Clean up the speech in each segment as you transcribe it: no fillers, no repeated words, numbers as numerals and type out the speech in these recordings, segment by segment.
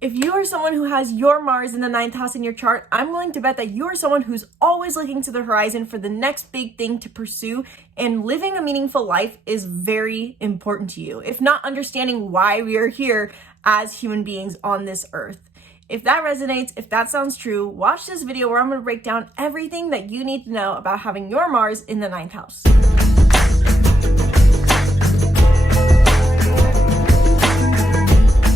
If you are someone who has your Mars in the 9th house in your chart, I'm willing to bet that you are someone who's always looking to the horizon for the next big thing to pursue, and living a meaningful life is very important to you, if not understanding why we are here as human beings on this earth. If that resonates, if that sounds true, watch this video where I'm going to break down everything that you need to know about having your Mars in the 9th house.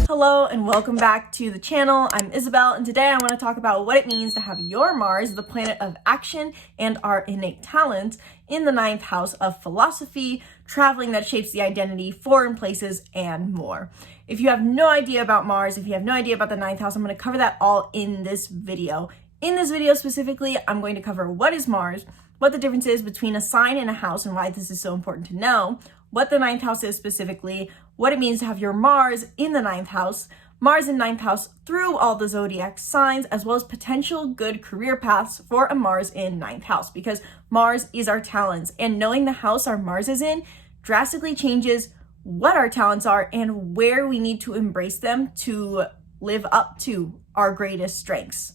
Hello and welcome back to the channel. I'm Isabelle, and today I want to talk about what it means to have your Mars, the planet of action and our innate talent, in the 9th house of philosophy, traveling that shapes the identity, foreign places, and more. If you have no idea about Mars, if you have no idea about the 9th house, I'm going to cover that all in this video. In this video specifically, I'm going to cover what is Mars, what the difference is between a sign and a house and why this is so important to know, what the 9th house is specifically, what it means to have your Mars in the 9th house, Mars in 9th house through all the zodiac signs, as well as potential good career paths for a Mars in 9th house, because Mars is our talents, and knowing the house our Mars is in drastically changes what our talents are and where we need to embrace them to live up to our greatest strengths.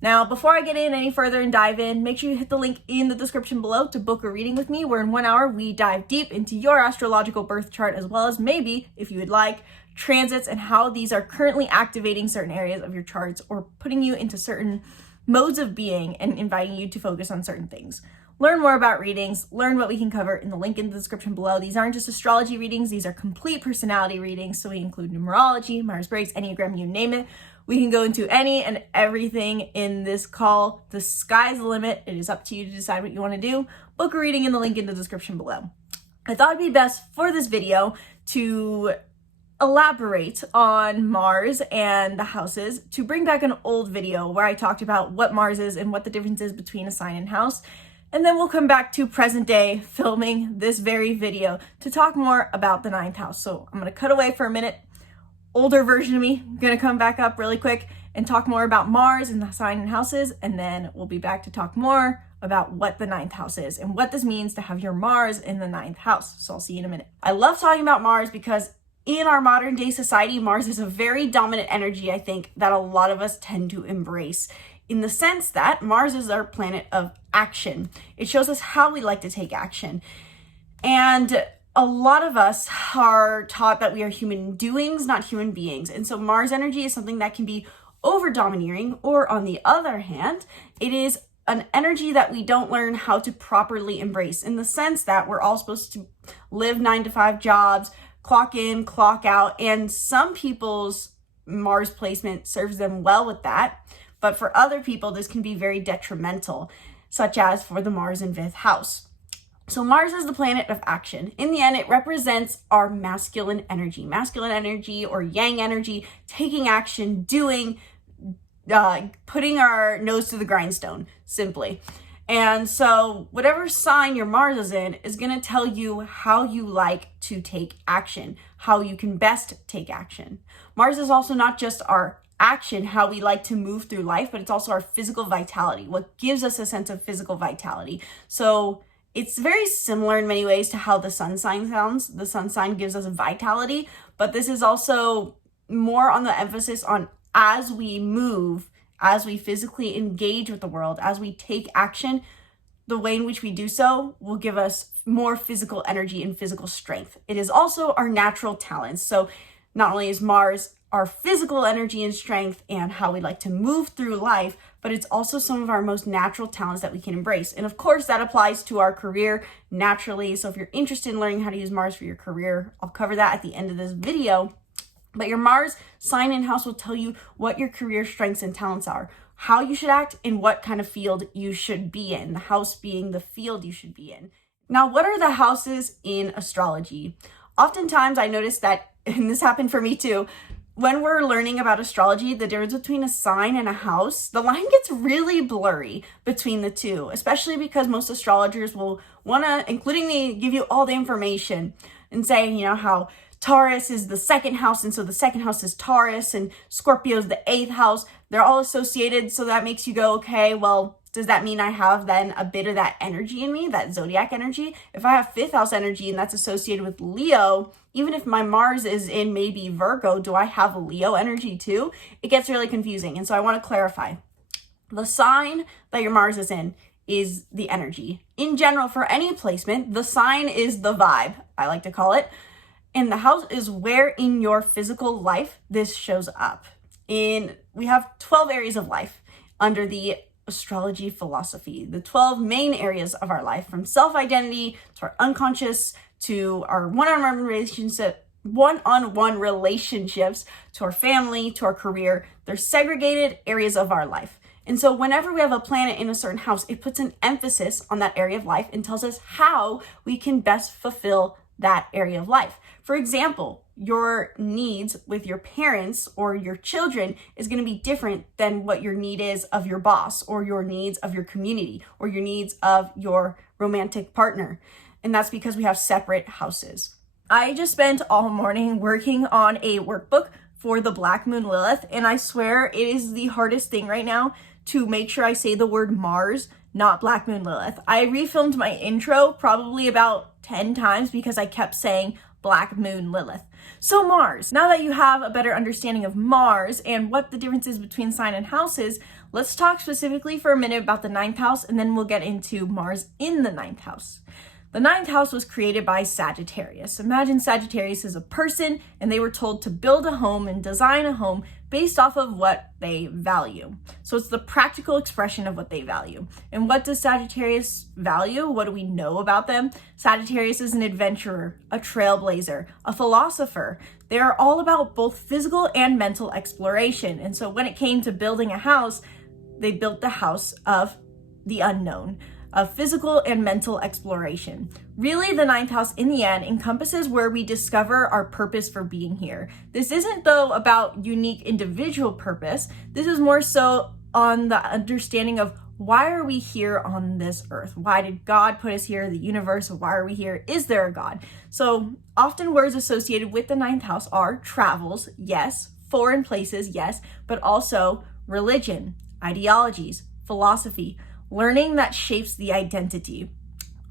Now, before I get in any further and dive in, make sure you hit the link in the description below to book a reading with me, where in 1 hour we dive deep into your astrological birth chart, as well as maybe, if you would like, transits and how these are currently activating certain areas of your charts or putting you into certain modes of being and inviting you to focus on certain things. Learn more about readings, learn what we can cover in the link in the description below. These aren't just astrology readings, these are complete personality readings, so we include numerology, Myers-Briggs, Enneagram, you name it. We can go into any and everything in this call. The sky's the limit. It is up to you to decide what you want to do. Book a reading in the link in the description below. I thought it'd be best for this video to elaborate on Mars and the houses, to bring back an old video where I talked about what Mars is and what the difference is between a sign and house. And then we'll come back to present day filming this very video to talk more about the 9th house. So I'm going to cut away for a minute. Older version of me gonna come back up really quick and talk more about Mars and the sign and houses, and then we'll be back to talk more about what the 9th house is and what this means to have your Mars in the 9th house. So I'll see you in a minute. I love talking about Mars because in our modern day society, Mars is a very dominant energy, I think, that a lot of us tend to embrace, in the sense that Mars is our planet of action. It shows us how we like to take action. And a lot of us are taught that we are human doings, not human beings. And so Mars energy is something that can be over-domineering, or on the other hand, it is an energy that we don't learn how to properly embrace, in the sense that we're all supposed to live 9-to-5 jobs, clock in, clock out, and some people's Mars placement serves them well with that. But for other people, this can be very detrimental, such as for the Mars in 5th house. So Mars is the planet of action. In the end, it represents our masculine energy or yang energy, taking action, doing, putting our nose to the grindstone, simply. And so whatever sign your Mars is in is going to tell you how you like to take action, how you can best take action. Mars is also not just our action, how we like to move through life, but it's also our physical vitality, what gives us a sense of physical vitality. So it's very similar in many ways to how the sun sign sounds. The sun sign gives us vitality, but this is also more on the emphasis on, as we move, as we physically engage with the world, as we take action, the way in which we do so will give us more physical energy and physical strength. It is also our natural talents. So not only is Mars our physical energy and strength and how we like to move through life, but it's also some of our most natural talents that we can embrace. And of course, that applies to our career naturally. So if you're interested in learning how to use Mars for your career, I'll cover that at the end of this video. But your Mars sign and house will tell you what your career strengths and talents are, how you should act, and what kind of field you should be in, the house being the field you should be in. Now, what are the houses in astrology? Oftentimes I notice that, and this happened for me too, when we're learning about astrology, the difference between a sign and a house, the line gets really blurry between the two, especially because most astrologers will want to, including me, give you all the information and say, you know, how Taurus is the 2nd house, and so the 2nd house is Taurus, and Scorpio is the 8th house. They're all associated, so that makes you go, okay, well, does that mean I have then a bit of that energy in me, that zodiac energy? If I have 5th house energy and that's associated with Leo, even if my Mars is in maybe Virgo, do I have Leo energy too? It gets really confusing. And so I want to clarify. The sign that your Mars is in is the energy. In general, for any placement, the sign is the vibe, I like to call it. And the house is where in your physical life this shows up. We have 12 areas of life under the astrology philosophy, the 12 main areas of our life, from self-identity to our unconscious to our one-on-one relationships to our family to our career. They're segregated areas of our life. And so whenever we have a planet in a certain house, it puts an emphasis on that area of life and tells us how we can best fulfill that area of life. For example, your needs with your parents or your children is going to be different than what your need is of your boss or your needs of your community or your needs of your romantic partner. And that's because we have separate houses. I just spent all morning working on a workbook for the Black Moon Lilith, and I swear it is the hardest thing right now to make sure I say the word Mars, not Black Moon Lilith. I refilmed my intro probably about 10 times because I kept saying Black Moon Lilith. So Mars, now that you have a better understanding of Mars and what the difference is between sign and houses, let's talk specifically for a minute about the 9th house, and then we'll get into Mars in the 9th house. The 9th house was created by Sagittarius. Imagine Sagittarius is a person and they were told to build a home and design a home based off of what they value. So it's the practical expression of what they value. And what does Sagittarius value? What do we know about them? Sagittarius is an adventurer, a trailblazer, a philosopher. They are all about both physical and mental exploration. And so when it came to building a house, they built the house of the unknown, of physical and mental exploration. Really, the 9th house in the end encompasses where we discover our purpose for being here. This isn't, though, about unique individual purpose. This is more so on the understanding of why are we here on this earth? Why did God put us here, the universe? Why are we here? Is there a God? So often words associated with the 9th house are travels, yes, foreign places, yes, but also religion, ideologies, philosophy, learning that shapes the identity.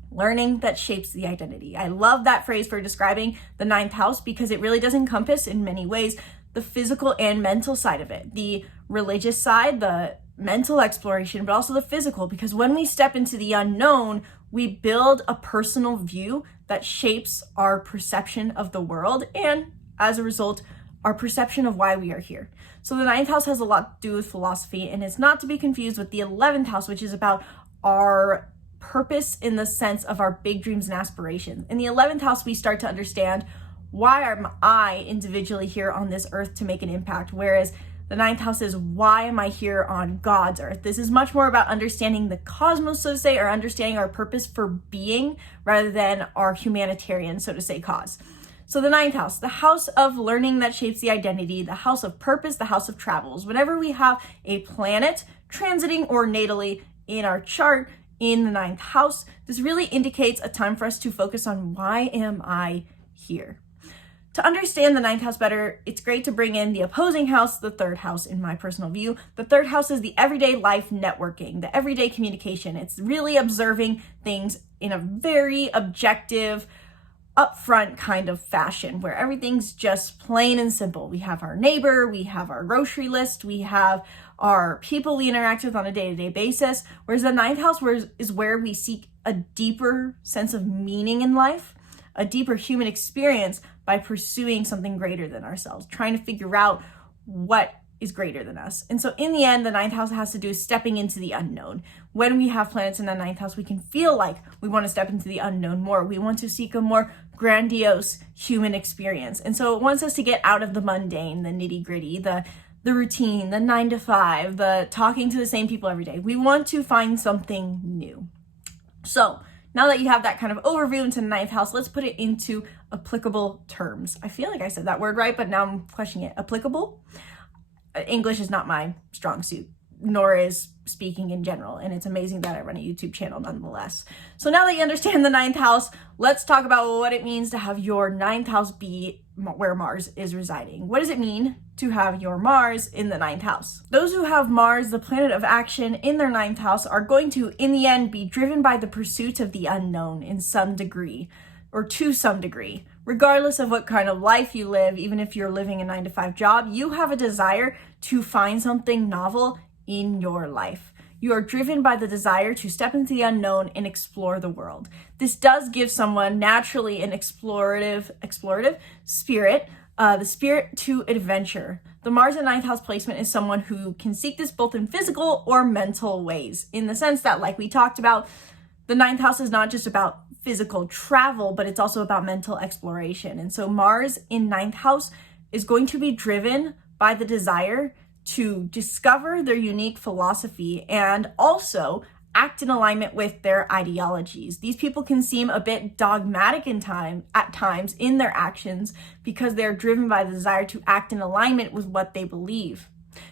Learning that shapes the identity. I love that phrase for describing the 9th house because it really does encompass in many ways the physical and mental side of it. The religious side, the mental exploration, but also the physical, because when we step into the unknown, we build a personal view that shapes our perception of the world and, as a result, our perception of why we are here. So the 9th house has a lot to do with philosophy, and it's not to be confused with the 11th house, which is about our purpose in the sense of our big dreams and aspirations. In the 11th house, we start to understand why am I individually here on this earth to make an impact, whereas the 9th house is why am I here on God's earth. This is much more about understanding the cosmos, so to say, or understanding our purpose for being rather than our humanitarian, so to say, cause. So the 9th house, the house of learning that shapes the identity, the house of purpose, the house of travels. Whenever we have a planet transiting or natally in our chart in the 9th house, this really indicates a time for us to focus on why am I here? To understand the 9th house better, it's great to bring in the opposing house, the 3rd house, in my personal view. The 3rd house is the everyday life networking, the everyday communication. It's really observing things in a very objective, upfront kind of fashion where everything's just plain and simple. We have our neighbor, we have our grocery list, we have our people we interact with on a day-to-day basis, whereas the 9th house is where we seek a deeper sense of meaning in life, a deeper human experience by pursuing something greater than ourselves, trying to figure out what is greater than us. And so in the end, the 9th house has to do with stepping into the unknown. When we have planets in the 9th house, we can feel like we want to step into the unknown more. We want to seek a more grandiose human experience. And so it wants us to get out of the mundane, the nitty gritty, the routine, the 9 to 5, the talking to the same people every day. We want to find something new. So now that you have that kind of overview into the 9th house, let's put it into applicable terms. I feel like I said that word right, but now I'm questioning it. Applicable? English is not my strong suit, nor is speaking in general, and it's amazing that I run a YouTube channel nonetheless. So now that you understand the 9th house, let's talk about what it means to have your 9th house be where Mars is residing. What does it mean to have your Mars in the 9th house? Those who have Mars, the planet of action, in their 9th house are going to, in the end, be driven by the pursuit of the unknown in some degree, or to some degree, regardless of what kind of life you live, even if you're living a 9-to-5 job, you have a desire to find something novel in your life. You are driven by the desire to step into the unknown and explore the world. This does give someone naturally an explorative spirit, the spirit to adventure. The Mars in 9th house placement is someone who can seek this both in physical or mental ways, in the sense that, like we talked about, the 9th house is not just about physical travel, but it's also about mental exploration. And so Mars in 9th house is going to be driven by the desire to discover their unique philosophy and also act in alignment with their ideologies. These people can seem a bit dogmatic at times in their actions because they're driven by the desire to act in alignment with what they believe.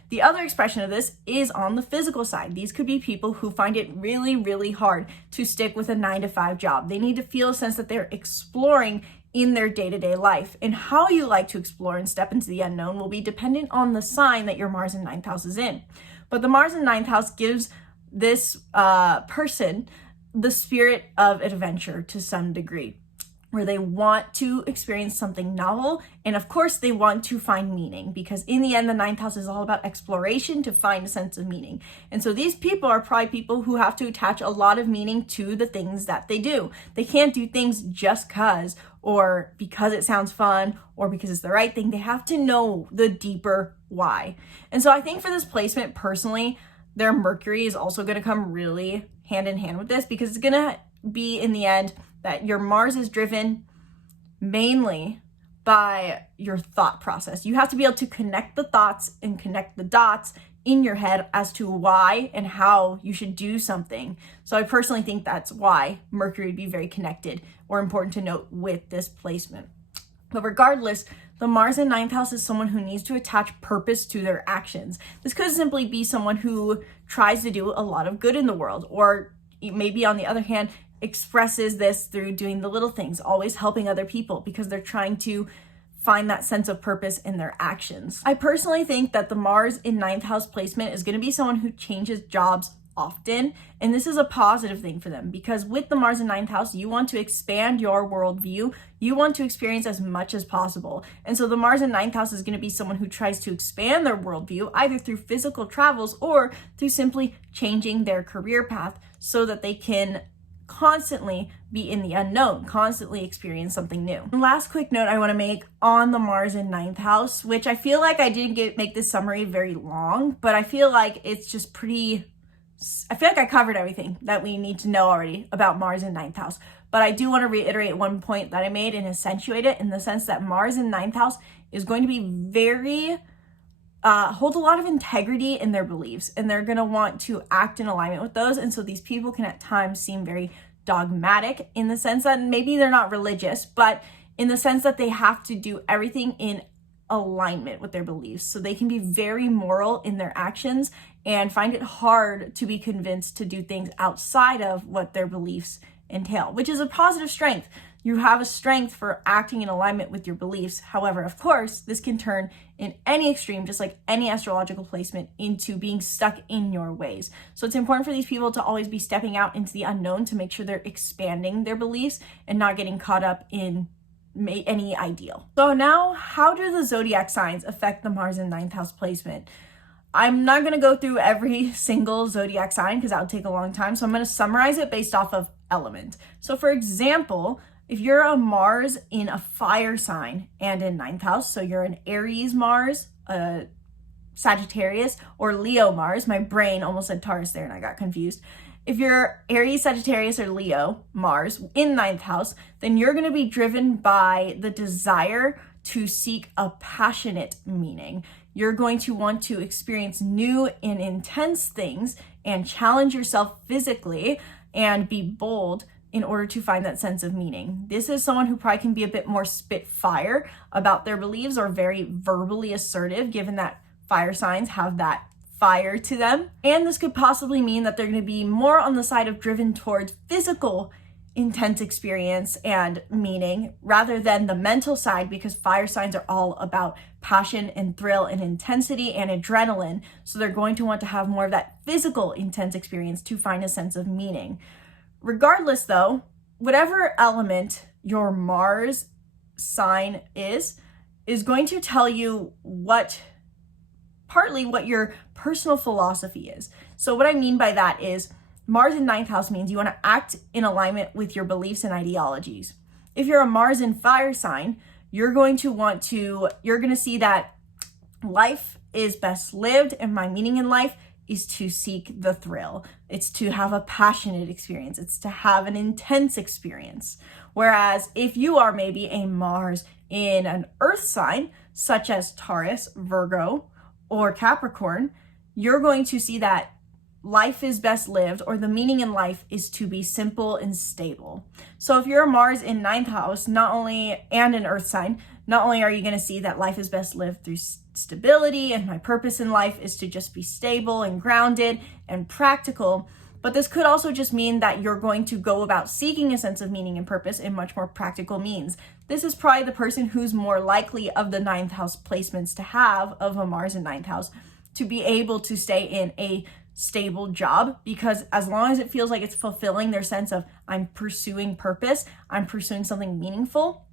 The other expression of this is on the physical side. These could be people who find it really, really hard to stick with a 9-to-5 job. They need to feel a sense that they're exploring in their day-to-day life. And how you like to explore and step into the unknown will be dependent on the sign that your Mars in 9th house is in. But the Mars in 9th house gives this person the spirit of adventure to some degree, where they want to experience something novel. And of course, they want to find meaning, because in the end, the 9th house is all about exploration to find a sense of meaning. And so these people are probably people who have to attach a lot of meaning to the things that they do. They can't do things just because, or because it sounds fun, or because it's the right thing. They have to know the deeper why. And so I think for this placement, personally, their Mercury is also going to come really hand in hand with this, because it's going to be in the end that your Mars is driven mainly by your thought process. You have to be able to connect the thoughts and connect the dots in your head as to why and how you should do something. So I personally think that's why Mercury would be very connected or important to note with this placement. But regardless, the Mars in 9th house is someone who needs to attach purpose to their actions. This could simply be someone who tries to do a lot of good in the world, or maybe on the other hand, expresses this through doing the little things, always helping other people because they're trying to find that sense of purpose in their actions. I personally think that the Mars in 9th house placement is going to be someone who changes jobs often, and this is a positive thing for them, because with the Mars in 9th house, you want to expand your worldview. You want to experience as much as possible. And so the Mars in 9th house is going to be someone who tries to expand their worldview either through physical travels or through simply changing their career path so that they can constantly be in the unknown, constantly experience something new. And last quick note I want to make on the Mars in 9th house, which I feel like I didn't make this summary very long, but I feel like it's just I feel like I covered everything that we need to know already about Mars in 9th house. But I do want to reiterate one point that I made and accentuate it, in the sense that Mars in 9th house is going to be very hold a lot of integrity in their beliefs, and they're going to want to act in alignment with those. And so these people can at times seem very dogmatic, in the sense that maybe they're not religious, but in the sense that they have to do everything in alignment with their beliefs. So they can be very moral in their actions and find it hard to be convinced to do things outside of what their beliefs entail, which is a positive strength. You have a strength for acting in alignment with your beliefs. However, of course, this can turn in any extreme, just like any astrological placement, into being stuck in your ways. So it's important for these people to always be stepping out into the unknown to make sure they're expanding their beliefs and not getting caught up in any ideal. So now, how do the zodiac signs affect the Mars in 9th house placement? I'm not going to go through every single zodiac sign because that would take a long time. So I'm going to summarize it based off of element. So for example, if you're a Mars in a fire sign and in 9th house, so you're an Aries Mars, a Sagittarius, or Leo Mars, my brain almost said Taurus there and I got confused. If you're Aries, Sagittarius, or Leo Mars in 9th house, then you're going to be driven by the desire to seek a passionate meaning. You're going to want to experience new and intense things and challenge yourself physically and be bold in order to find that sense of meaning. This is someone who probably can be a bit more spitfire about their beliefs, or very verbally assertive, given that fire signs have that fire to them. And this could possibly mean that they're going to be more on the side of driven towards physical intense experience and meaning rather than the mental side, because fire signs are all about passion and thrill and intensity and adrenaline. So they're going to want to have more of that physical intense experience to find a sense of meaning. Regardless though, whatever element your Mars sign is going to tell you partly what your personal philosophy is. So what I mean by that is Mars in 9th house means you want to act in alignment with your beliefs and ideologies. If you're a Mars in fire sign, you're going to see that life is best lived, and my meaning in life is to seek the thrill. It's to have a passionate experience. It's to have an intense experience. Whereas if you are maybe a Mars in an earth sign, such as Taurus, Virgo, or Capricorn, you're going to see that life is best lived, or the meaning in life is to be simple and stable. So if you're a Mars in 9th house, and an earth sign, not only are you going to see that life is best lived through stability, and my purpose in life is to just be stable and grounded and practical, but this could also just mean that you're going to go about seeking a sense of meaning and purpose in much more practical means. This is probably the person who's more likely of the 9th house placements to have of a Mars in 9th house to be able to stay in a stable job, because as long as it feels like it's fulfilling their sense of I'm pursuing purpose, I'm pursuing something meaningful,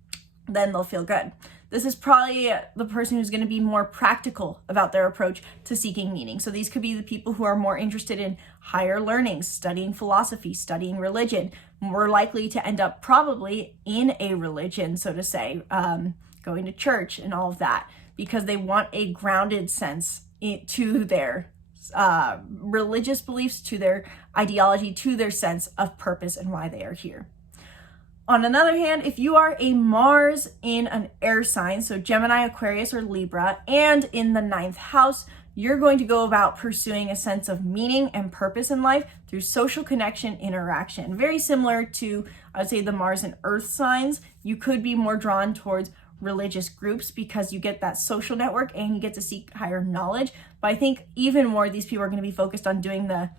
then they'll feel good. This is probably the person who's going to be more practical about their approach to seeking meaning. So these could be the people who are more interested in higher learnings, studying philosophy, studying religion, more likely to end up probably in a religion, so to say, going to church and all of that, because they want a grounded sense to their religious beliefs, to their ideology, to their sense of purpose and why they are here. On another hand, if you are a Mars in an air sign, so Gemini, Aquarius, or Libra, and in the 9th house, you're going to go about pursuing a sense of meaning and purpose in life through social connection, interaction. Very similar to, I would say, the Mars and Earth signs. You could be more drawn towards religious groups because you get that social network and you get to seek higher knowledge. But I think even more, these people are going to be focused on doing the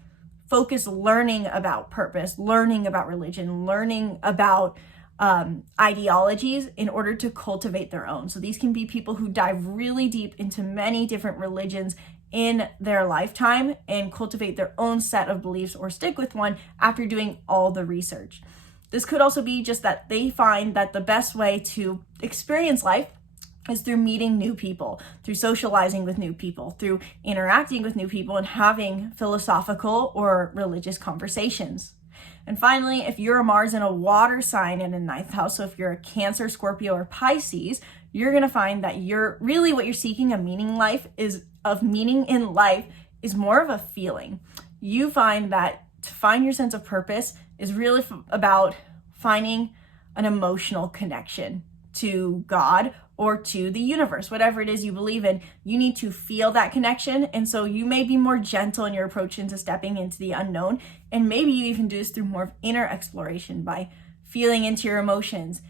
learning about purpose, learning about religion, learning about ideologies in order to cultivate their own. So these can be people who dive really deep into many different religions in their lifetime and cultivate their own set of beliefs, or stick with one after doing all the research. This could also be just that they find that the best way to experience life is through meeting new people, through socializing with new people, through interacting with new people and having philosophical or religious conversations. And finally, if you're a Mars in a water sign in a 9th house, so if you're a Cancer, Scorpio, or Pisces, you're going to find that what you're seeking meaning in life is more of a feeling. You find that to find your sense of purpose is really about finding an emotional connection to God or to the universe, whatever it is you believe in. You need to feel that connection. And so you may be more gentle in your approach into stepping into the unknown. And maybe you even do this through more of inner exploration by feeling into your emotions,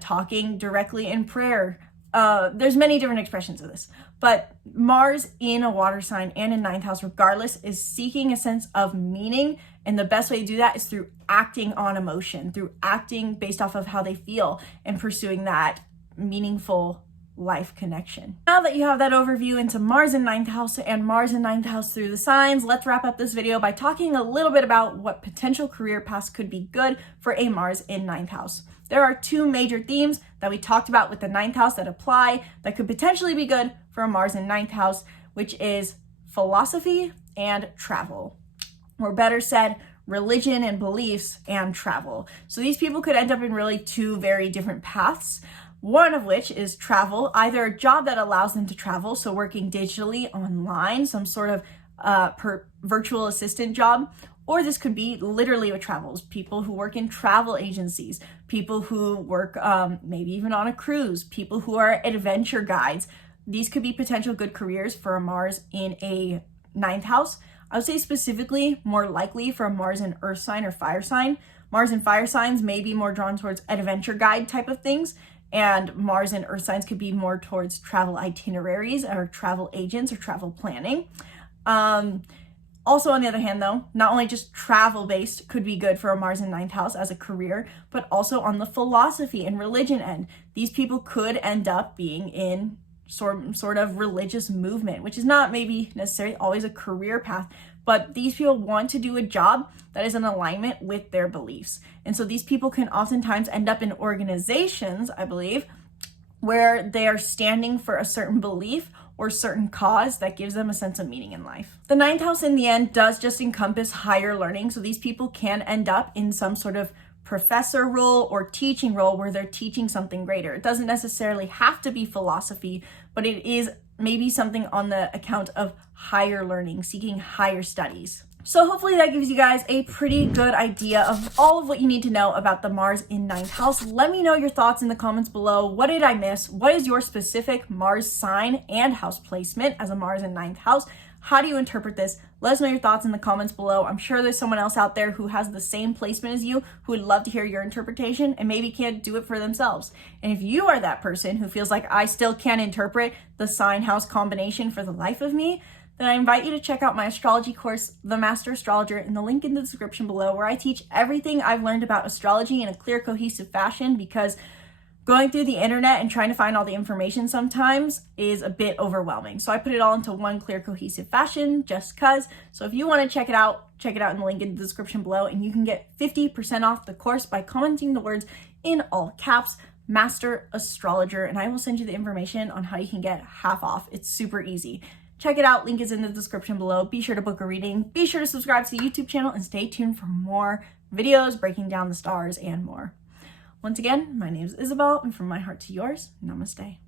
talking directly in prayer. There's many different expressions of this, but Mars in a water sign and in 9th house, regardless, is seeking a sense of meaning. And the best way to do that is through acting on emotion, through acting based off of how they feel and pursuing that meaningful life connection. Now that you have that overview into Mars in 9th house and Mars in 9th house through the signs, let's wrap up this video by talking a little bit about what potential career paths could be good for a Mars in 9th house. There are two major themes that we talked about with the 9th house that apply that could potentially be good for a Mars in 9th house, which is philosophy and travel. Or better said, religion and beliefs and travel. So these people could end up in really two very different paths. One of which is travel, either a job that allows them to travel, so working digitally online, some sort of virtual assistant job, or this could be literally with travels, people who work in travel agencies, people who work maybe even on a cruise, people who are adventure guides. These could be potential good careers for a Mars in a 9th house. I would say specifically more likely for a Mars in earth sign or fire sign. Mars in fire signs may be more drawn towards adventure guide type of things, and Mars in earth signs could be more towards travel itineraries or travel agents or travel planning. Also, on the other hand, though, not only just travel-based could be good for a Mars in 9th house as a career, but also on the philosophy and religion end. These people could end up being in sort of religious movement, which is not maybe necessarily always a career path, but these people want to do a job that is in alignment with their beliefs. And so these people can oftentimes end up in organizations, I believe, where they are standing for a certain belief or certain cause that gives them a sense of meaning in life. The ninth house in the end does just encompass higher learning. So these people can end up in some sort of professor role or teaching role where they're teaching something greater. It doesn't necessarily have to be philosophy, but it is maybe something on the account of higher learning, seeking higher studies. So hopefully that gives you guys a pretty good idea of all of what you need to know about the Mars in ninth house. Let me know your thoughts in the comments below. What did I miss? What is your specific Mars sign and house placement as a Mars in ninth house? How do you interpret this? Let us know your thoughts in the comments below. I'm sure there's someone else out there who has the same placement as you who would love to hear your interpretation and maybe can't do it for themselves. And if you are that person who feels like I still can't interpret the sign house combination for the life of me, then I invite you to check out my astrology course, The Master Astrologer, in the link in the description below, where I teach everything I've learned about astrology in a clear, cohesive fashion, because going through the internet and trying to find all the information sometimes is a bit overwhelming. So I put it all into one clear, cohesive fashion just cuz. So if you want to check it out in the link in the description below, and you can get 50% off the course by commenting the words in all caps, Master Astrologer, and I will send you the information on how you can get half off. It's super easy. Check it out. Link is in the description below. Be sure to book a reading. Be sure to subscribe to the YouTube channel and stay tuned for more videos breaking down the stars and more. Once again, my name is Isabelle, and from my heart to yours, namaste.